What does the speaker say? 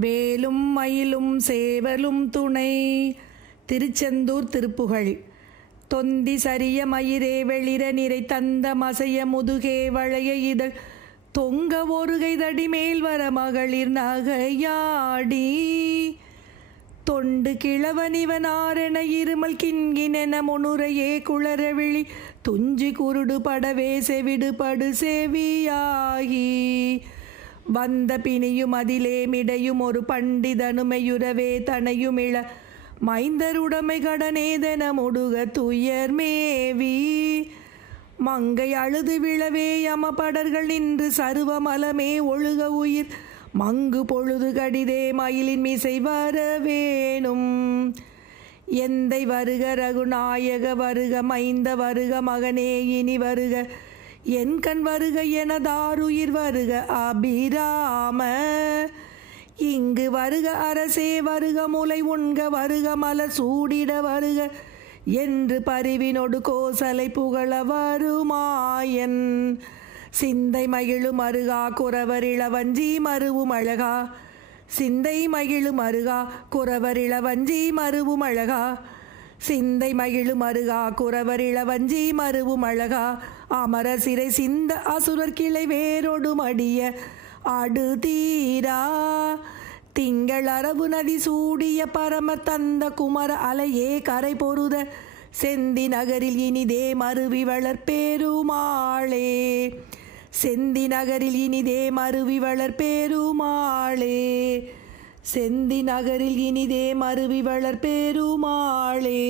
வேலும் மயிலும் சேவலும் துணை. திருச்செந்தூர் திருப்புகழ். தொந்தி சரிய மயிரே வெளிர நிறை தந்த மசைய முதுகே வளைய இதழ். தொங்க ஒருகை தடி மேல் வர மகளிர் நகையாடி. தொண்டு கிழவனிவனாரென இருமல் கிண்கினென முனுரையே குளரவிழி துஞ்சி குருடு படவே செவிடு படு செவியாகி. வந்த பிணியும் அதிலே மிடையும் ஒரு பண்டிதனுமையுறவே தனையுமிழ. மைந்தருடமை கடனேதன முடுக துயர் மேவி. மங்கை அழுது விழவே யமபடர்கள் நின்று சருவமலமே ஒழுக உயிர். மங்கு பொழுது கடிதே மயிலின் மிசை வரவேணும். எந்தை வருக ரகுநாயக வருக மைந்த வருக மகனே இனி வருக. என் கண் வருக எனதாருயிர் வருக அபிராம. இங்கு வருக அரசே வருக முலை உண்க வருக மல சூடிட வருக என்று பரிவினொடு கோசலை புகழ வருமாயன். சிந்தை மகிழும் அருகா குறவர் இளவஞ்சி மருவும் அழகா. சிந்தை மகிழும் அருகா குறவர் இளவஞ்சி மருவும் அழகா. சிந்தை மகிழும் அருகா குறவர் இளவஞ்சி மருவும் அழகா. அமர சிறை சிந்த அசுரர் கிளை வேரோடு மடிய அடு தீரா. திங்கள் அரவு நதி சூடிய பரம தந்த குமர அலையே கரை பொருத செந்தி நகரில் இனிதே மருவி வளர்பெருமாளே செந்தி நகரில் இனிதே மருவி வளர்பெருமாளே செந்தி நகரில் இனிதே மருவி வளர்பெருமாளே.